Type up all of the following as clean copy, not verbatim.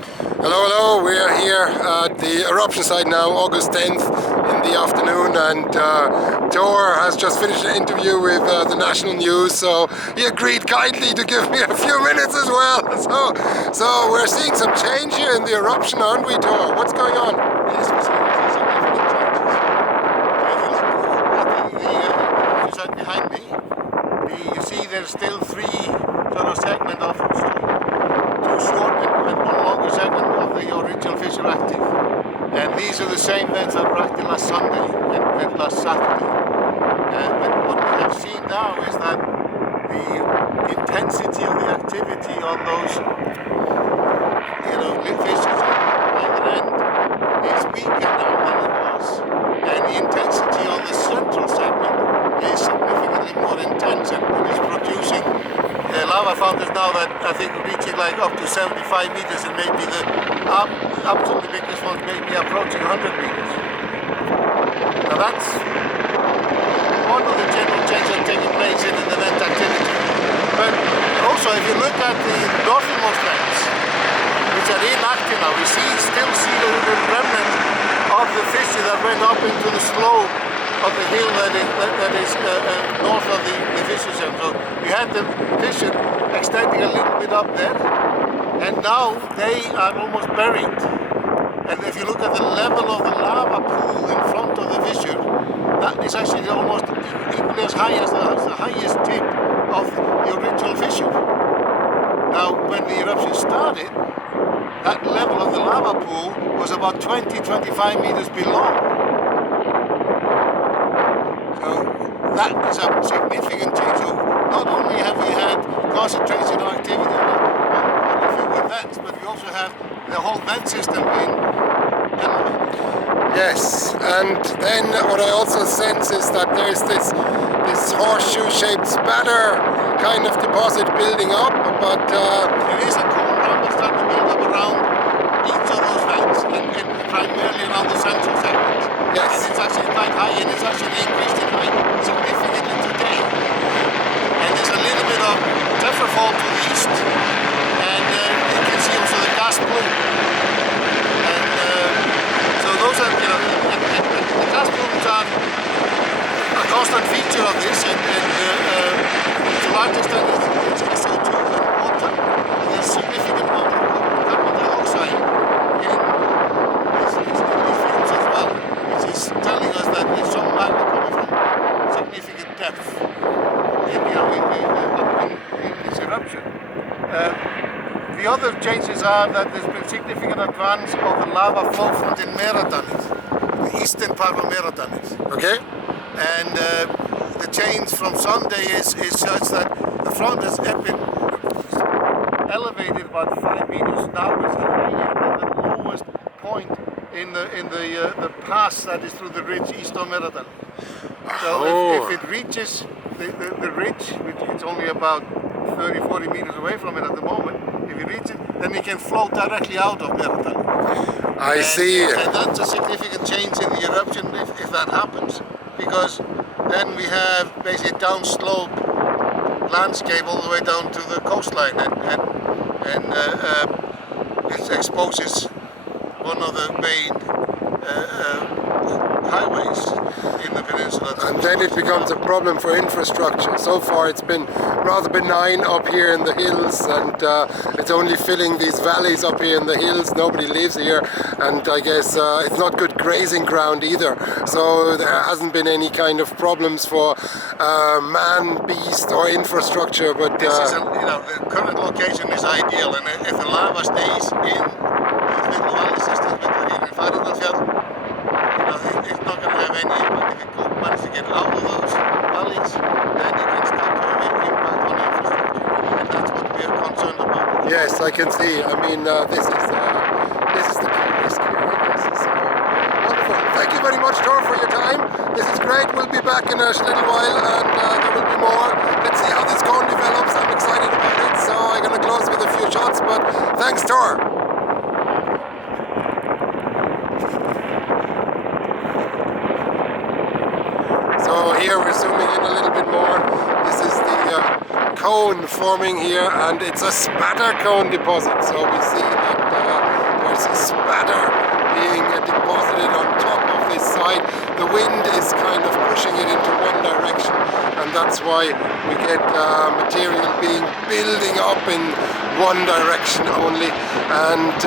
Hello, hello. We are here at the eruption site now, August 10th in the afternoon, and Thor has just finished an interview with the national news, so he agreed kindly to give me a few minutes as well. So we're seeing some change here in the eruption, aren't we, Thor? What's going on? Yes, we're seeing significant changes. If you look at the eruption site behind me, you see there's still three sort of segments of two short and one longer segment of the original fissure active. And these are the same vents that were active last Sunday and last Saturday. But what we have seen now is that the intensity of the activity on those fissures on either end is weaker now than it was. And the intensity on the central segment is significantly more intense and is producing lava fountains now that I think are reaching like up to 75 meters, and maybe the absolutely biggest ones may be approaching 100 meters. Now that's one of the general changes that are taking place in the vent activity. But also if you look at the northernmost vents, which are inactive now, we still see the remnant of the fissure that went up into the slope of the hill that is north of the fissure zone. So we had the fissure extending a little bit up there, and now they are almost buried. And if you look at the level of the lava pool in front of the fissure, that is actually almost equally as high as the highest tip of the original fissure. Now, when the eruption started, that level of the lava pool was about 20-25 meters below. So that is a significant change. So not only have we had concentration of activity on a few vents, but we also have the whole vent system being elevated. Yes, and then what I also sense is that there's this horseshoe-shaped spatter kind of deposit building up, but there is a cone rumble starting to build up around each of those vents, and primarily around the central segment. Yes. And it's actually quite high, and it's actually increased in height significantly today. And there's a little bit of Fall to the east, and you can see also the gas plume. And so those are, the gas plumes are a constant feature of this, and to a large extent it's CO2 and water. And there's significant amount of carbon dioxide in these fumes as well, which is telling us that there's some magma coming from significant depth in this eruption. The other changes are that there's been significant advance of the lava flow front in Meradanis, the eastern part of Meradanis. okay. And the change from Sunday is such that the front has been elevated about 5 meters. Now it's higher than the lowest point in the pass that is through the ridge east of Meradan. So if it reaches the ridge, which it's only about 30-40 meters away from it at the moment, if it reaches it, then it can flow directly out of Meradan. I see. And that's a significant change in the eruption if that happens, because then we have basically downslope landscape all the way down to the coastline, and it exposes one of the main highways in the peninsula. And then it becomes a problem for infrastructure. So far it's been rather benign up here in the hills, and it's only filling these valleys up here in the hills. Nobody lives here, and I guess it's not good grazing ground either. So there hasn't been any kind of problems for man, beast or infrastructure. But this is the current location is ideal, and if the lava stays in these little valley systems between Fagradalsfjall, it's not going to have any impact. If it manages to get out of those valleys, then it can start to have an impact on infrastructure, and that's what we are concerned about. yes, I can see. I mean, this is the key risk here, I guess. So wonderful. Thank you very much, Thor, for your time. This is great. We'll be back in a little while, and there will be more. Let's see how this cone develops. I'm excited about it. So I'm going to close with a few shots, but thanks, Thor. So here we're zooming in a little bit more. This is the cone forming here, and it's a spatter cone deposit. So we see that that's why we get material building up in one direction only, and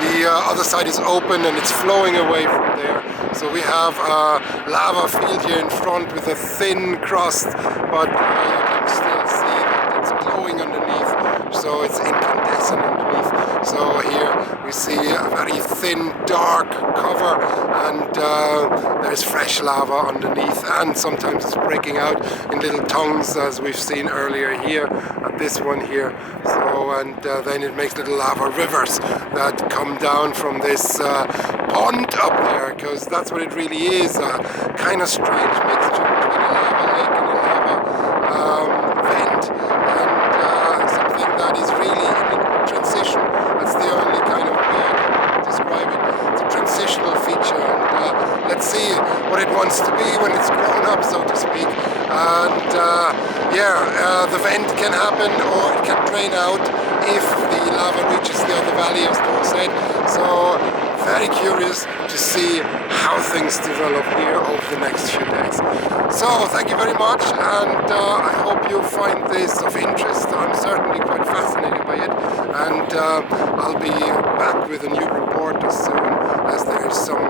the other side is open and it's flowing away from there. So we have a lava field here in front with a thin crust, but you can still see that it's glowing underneath, so it's incandescent underneath. So here we see a very thin, dark cover, and there's fresh lava underneath, and sometimes it's breaking out in little tongues, as we've seen earlier here at this one here. So, and then it makes little lava rivers that come down from this pond up there, because that's what it really is, a kind of strange mixture between a lava lake and a lava vent, and something that is really in transition. That's the only kind of way I can describe it. It's a transitional feature, and let's see what it wants to be when it's grown up, so to speak. And the vent can happen, or it can drain out if the lava reaches the other valley, as Thor said. So very curious to see how things develop here over the next few days. So thank you very much, and I hope you find this of interest. I'm certainly quite fascinated by it, and I'll be back with a new report as soon as there's some